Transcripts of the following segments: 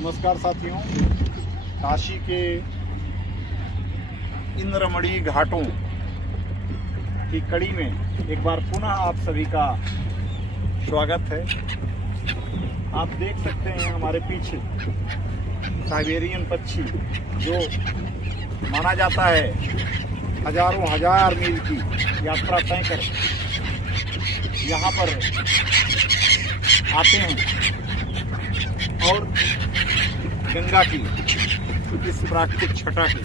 नमस्कार साथियों, काशी के इंद्रमणि घाटों की कड़ी में एक बार पुनः आप सभी का स्वागत है। आप देख सकते हैं हमारे पीछे साइबेरियन पक्षी, जो माना जाता है हजारों हजार मील की यात्रा तय कर यहाँ पर आते हैं और गंगा की इस प्राकृतिक छटा के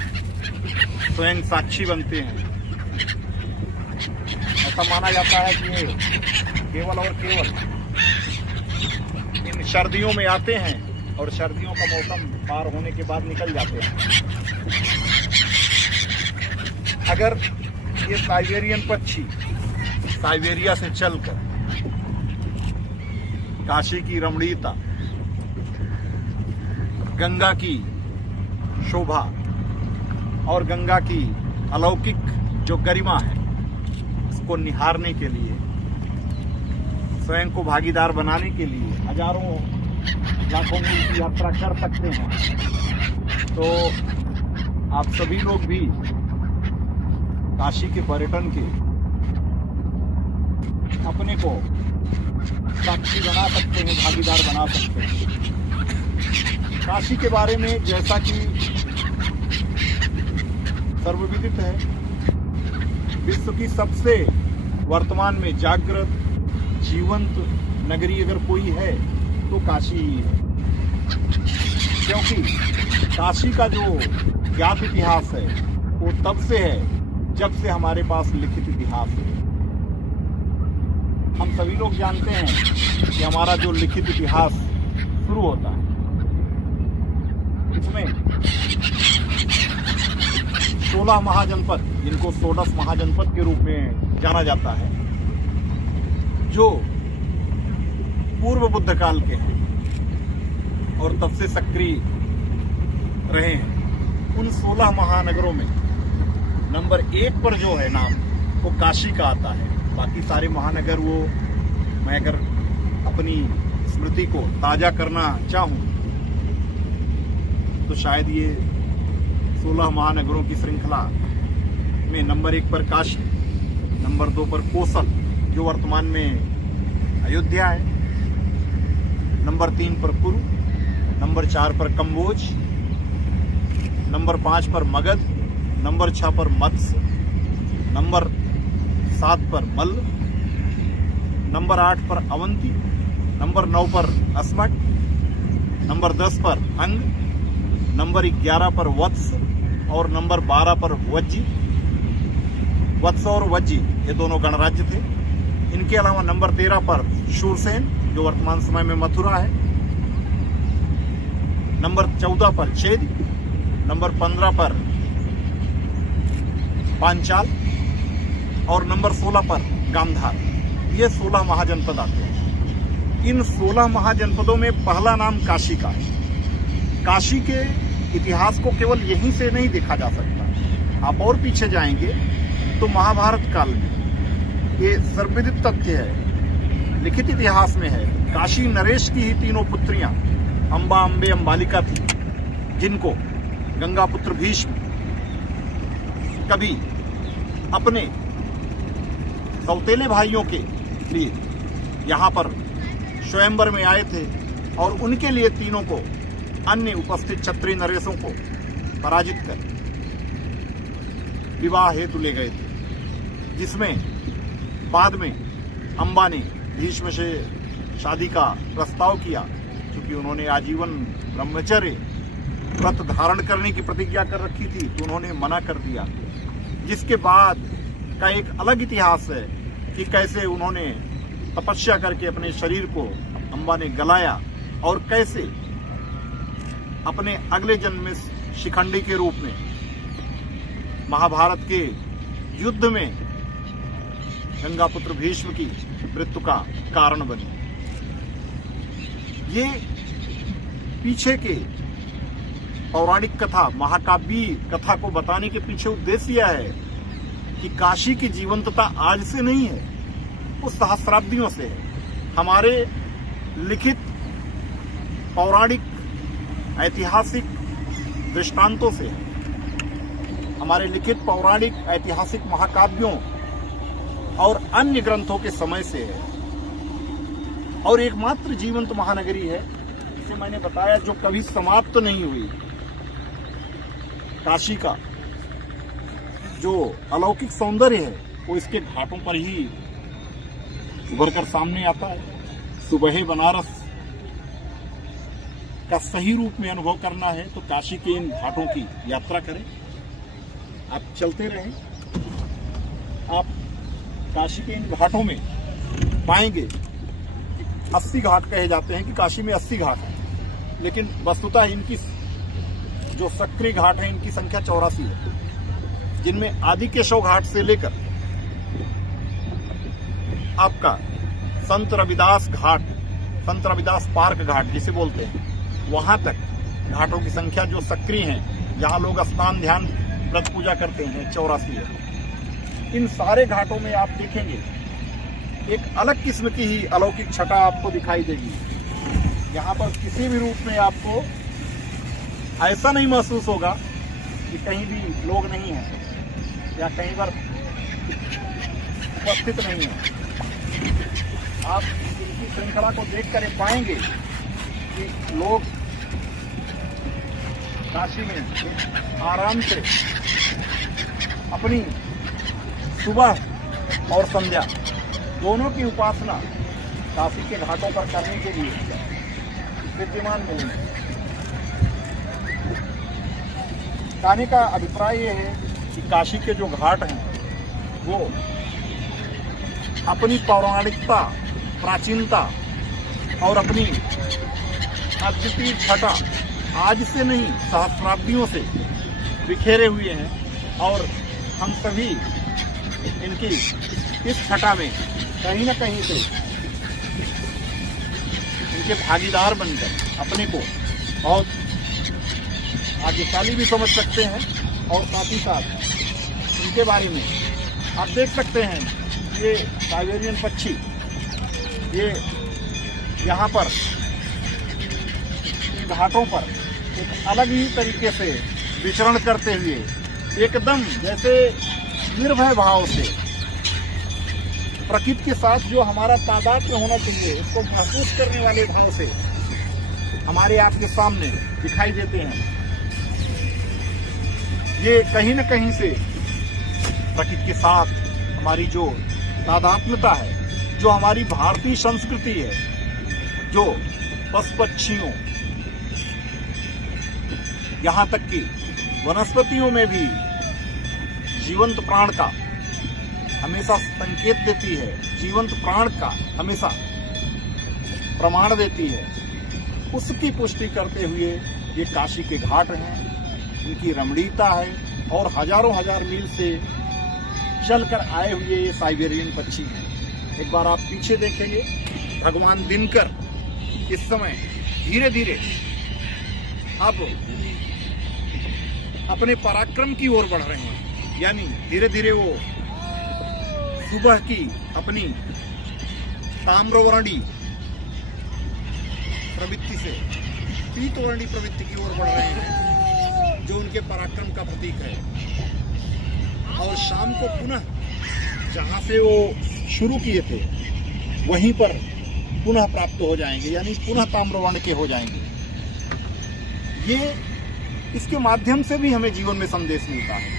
स्वयं साक्षी बनते हैं। ऐसा माना जाता है कि ये केवल और केवल इन सर्दियों में आते हैं और सर्दियों का मौसम पार होने के बाद निकल जाते हैं। अगर ये साइबेरियन पक्षी साइबेरिया से चलकर काशी की रमणीयता, गंगा की शोभा और गंगा की अलौकिक जो गरिमा है, इसको निहारने के लिए, स्वयं को भागीदार बनाने के लिए हजारों लाखों मील की यात्रा कर सकते हैं। तो आप सभी लोग भी काशी के पर्यटन के अपने को साक्षी बना सकते हैं, भागीदार बना सकते हैं। काशी के बारे में जैसा कि सर्वविदित है, विश्व की सबसे वर्तमान में जागृत जीवंत नगरी अगर कोई है तो काशी ही है। क्योंकि काशी का जो ज्ञात इतिहास है वो तब से है जब से हमारे पास लिखित इतिहास है। हम सभी लोग जानते हैं कि हमारा जो लिखित इतिहास शुरू होता है, इसमें 16 महाजनपद, जिनको षोडश महाजनपद के रूप में जाना जाता है, जो पूर्व बुद्ध काल के हैं और तब से सक्रिय रहे हैं। उन 16 महानगरों में नंबर 1 पर जो है नाम, वो काशी का आता है। बाकी सारे महानगर वो, मैं अगर अपनी स्मृति को ताजा करना चाहूं तो शायद ये 16 महानगरों की श्रृंखला में नंबर 1 पर काशी, नंबर 2 पर कोसल जो वर्तमान में अयोध्या है, नंबर 3 पर कुरु, नंबर 4 पर कम्बोज, नंबर 5 पर मगध, नंबर 6 पर मत्स्य, नंबर 7 पर मल्ल, नंबर 8 पर अवंती, नंबर 9 पर अस्मट, नंबर 10 पर अंग, नंबर 11 पर वत्स और नंबर 12 पर वज्जी। वत्स और वज्जी ये दोनों गणराज्य थे। इनके अलावा नंबर 13 पर शूरसेन जो वर्तमान समय में मथुरा है, नंबर 14 पर चेद, नंबर 15 पर पांचाल और नंबर 16 पर गांधार। ये 16 महाजनपद आते हैं। इन 16 महाजनपदों में पहला नाम काशी का है। काशी के इतिहास को केवल यहीं से नहीं देखा जा सकता। आप और पीछे जाएंगे तो महाभारत काल में ये सर्वविदित तथ्य है, लिखित इतिहास में है। काशी नरेश की ही 3 पुत्रियां अंबा, अंबे, अंबालिका थी, जिनको गंगापुत्र भीष्म कभी अपने सौतेले भाइयों के लिए यहाँ पर स्वयंवर में आए थे और उनके लिए तीनों को अन्य उपस्थित क्षत्रिय नरेशों को पराजित कर विवाह हेतु ले गए थे, जिसमें बाद में अंबा ने भीष्म से शादी का प्रस्ताव किया। क्योंकि उन्होंने आजीवन ब्रह्मचर्य व्रत धारण करने की प्रतिज्ञा कर रखी थी, तो उन्होंने मना कर दिया। जिसके बाद का एक अलग इतिहास है कि कैसे उन्होंने तपस्या करके अपने शरीर को अंबा ने गलाया और कैसे अपने अगले जन्म में शिखंडी के रूप में महाभारत के युद्ध में गंगापुत्र भीष्म की मृत्यु का कारण बनी। ये पीछे के पौराणिक कथा, महाकाव्य कथा को बताने के पीछे उद्देश्य है कि काशी की जीवंतता आज से नहीं है, वो सहस्राब्दियों से है। हमारे लिखित पौराणिक ऐतिहासिक दृष्टांतों से है, हमारे लिखित पौराणिक ऐतिहासिक महाकाव्यों और अन्य ग्रंथों के समय से है, और एकमात्र जीवंत महानगरी है जिसे मैंने बताया जो कभी समाप्त तो नहीं हुई। काशी का जो अलौकिक सौंदर्य है वो इसके घाटों पर ही उभर कर सामने आता है। सुबह बनारस का सही रूप में अनुभव करना है तो काशी के इन घाटों की यात्रा करें। आप चलते रहें, आप काशी के इन घाटों में पाएंगे 80 घाट कहे जाते हैं कि काशी में 80 घाट हैं, लेकिन वस्तुतः इनकी जो सक्रिय घाट है इनकी संख्या 84 है, जिनमें आदिकेशव घाट से लेकर आपका संत रविदास घाट, संत रविदास पार्क घाट जिसे बोलते हैं, वहां तक घाटों की संख्या जो सक्रिय हैं, जहां लोग स्नान ध्यान व्रत पूजा करते हैं, 84 है। इन सारे घाटों में आप देखेंगे एक अलग किस्म की ही अलौकिक छटा आपको दिखाई देगी। यहाँ पर किसी भी रूप में आपको ऐसा नहीं महसूस होगा कि कहीं भी लोग नहीं हैं या कहीं पर उपस्थित नहीं है। आप इनकी श्रृंखला को देखकर पाएंगे कि लोग काशी में आराम से अपनी सुबह और संध्या दोनों की उपासना काशी के घाटों पर करने के लिए विद्यमान मिलेंगे। कहने का अभिप्राय ये है कि काशी के जो घाट हैं वो अपनी पौराणिकता, प्राचीनता और अपनी अद्वितीय छटा आज से नहीं सहस्राब्दियों से बिखेरे हुए हैं, और हम सभी इनकी इस छटा में कहीं न कहीं से इनके भागीदार बनकर अपने को बहुत भाग्यशाली भी समझ सकते हैं, और साथ ही साथ इनके बारे में आप देख सकते हैं ये साइबेरियन पक्षी, ये यहाँ पर घाटों पर एक अलग ही तरीके से विचरण करते हुए एकदम जैसे निर्भय भाव से प्रकृति के साथ जो हमारा तादात्म्य होना चाहिए इसको महसूस करने वाले भाव से हमारे आपके सामने दिखाई देते हैं। ये कहीं न कहीं से प्रकृति के साथ हमारी जो तादात्म्यता है, जो हमारी भारतीय संस्कृति है, जो पशु पक्षियों यहाँ तक कि वनस्पतियों में भी जीवंत प्राण का हमेशा संकेत देती है, जीवंत प्राण का हमेशा प्रमाण देती है, उसकी पुष्टि करते हुए ये काशी के घाट हैं, इनकी रमणीयता है, और हजारों हजार मील से चलकर आए हुए ये साइबेरियन पक्षी हैं। एक बार आप पीछे देखेंगे, भगवान दिनकर इस समय धीरे धीरे अब अपने पराक्रम की ओर बढ़ रहे हैं, यानी धीरे धीरे वो सुबह की अपनी ताम्रवर्णी प्रवृत्ति से पीतवर्णी प्रवृत्ति की ओर बढ़ रहे हैं, जो उनके पराक्रम का प्रतीक है, और शाम को पुनः जहां से वो शुरू किए थे वहीं पर पुनः प्राप्त हो जाएंगे, यानी पुनः ताम्रवर्ण के हो जाएंगे। ये इसके माध्यम से भी हमें जीवन में संदेश मिलता है।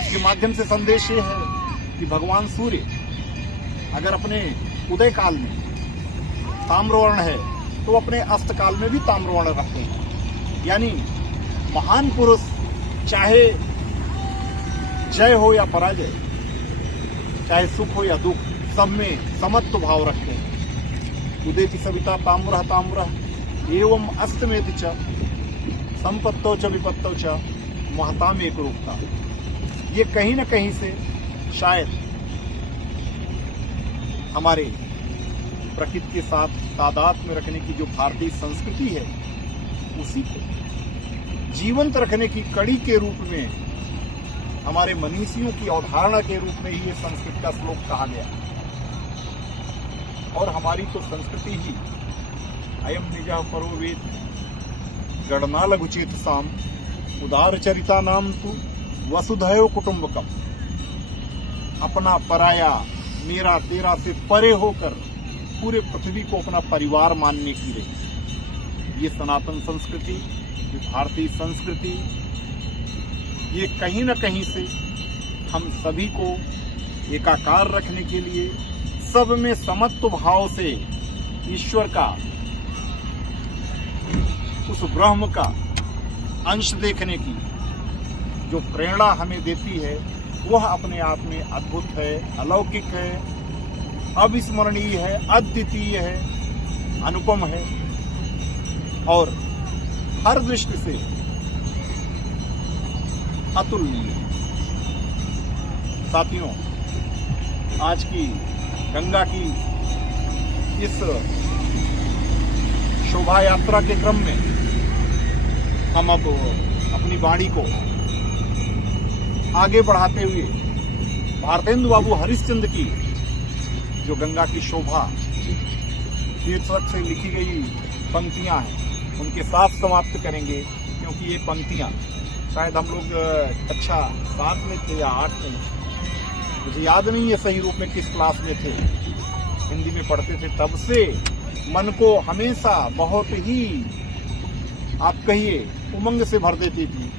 इसके माध्यम से संदेश ये है कि भगवान सूर्य अगर अपने उदय काल में ताम्रवर्ण है तो अपने अस्त काल में भी ताम्रवर्ण रखते हैं, यानी महान पुरुष चाहे जय हो या पराजय, चाहे सुख हो या दुख, सब में समत्व भाव रखते हैं। उदेति सविता ताम्रः ताम्रः एवं अस्तमेति च संपत्तौ च विपत्तौ च महताम एक रूपता। ये कहीं न कहीं से शायद हमारे प्रकृति के साथ तादात्म्य रखने की जो भारतीय संस्कृति है उसी को जीवंत रखने की कड़ी के रूप में, हमारे मनीषियों की अवधारणा के रूप में ही ये संस्कृत का श्लोक कहा गया। और हमारी तो संस्कृति ही अयम निजः परो वेद गणना लघुचेत साम उदार चरिता नाम तु वसुधैव कुटुंबकम। अपना पराया मेरा तेरा से परे होकर पूरे पृथ्वी को अपना परिवार मानने की रही ये सनातन संस्कृति, ये भारतीय संस्कृति, ये कहीं न कहीं से हम सभी को एकाकार रखने के लिए, सब में समत्व भाव से ईश्वर का, उस ब्रह्म का अंश देखने की जो प्रेरणा हमें देती है, वह अपने आप में अद्भुत है, अलौकिक है, अविस्मरणीय है, अद्वितीय है, अनुपम है और हर दृष्टि से अतुलनीय। साथियों, आज की गंगा की इस शोभा यात्रा के क्रम में हम अब अपनी वाणी को आगे बढ़ाते हुए भारतेंदु बाबू हरिश्चंद्र की जो गंगा की शोभा शीर्षक से लिखी गई पंक्तियां हैं उनके साथ समाप्त करेंगे, क्योंकि ये पंक्तियां शायद हम लोग कक्षा 7 में थे या 8 में, मुझे याद नहीं है सही रूप में किस क्लास में थे, हिंदी में पढ़ते थे, तब से मन को हमेशा बहुत ही, आप कहिए, उमंग से भर देती थी।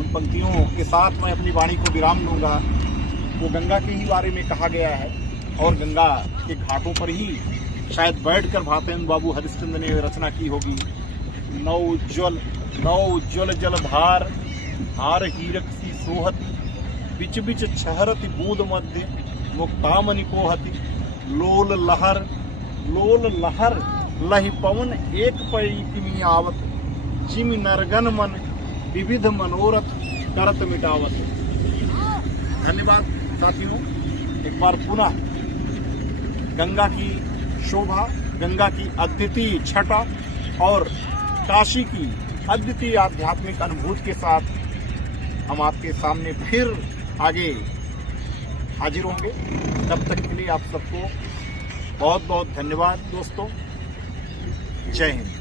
उन पंक्तियों के साथ मैं अपनी वाणी को विराम दूंगा। वो गंगा के ही बारे में कहा गया है और गंगा के घाटों पर ही शायद बैठकर भारतेंदु बाबू हरिश्चंद्र ने रचना की होगी। नौ उज्ज्वल जलधार हार हीरक सी सोहत बिच बिच छहरति बूंद मध्य मुक्तामणि कोहति लोल लहर लहि पवन एक पई आवत जिमि नरगन मन विविध मनोरथ करत मिटावत। धन्यवाद साथियों। एक बार पुनः गंगा की शोभा, गंगा की अद्वितीय छटा और काशी की अद्वितीय आध्यात्मिक अनुभूति के साथ हम आपके सामने फिर आगे हाजिर होंगे। तब तक के लिए आप सबको बहुत बहुत धन्यवाद दोस्तों। जय हिंद।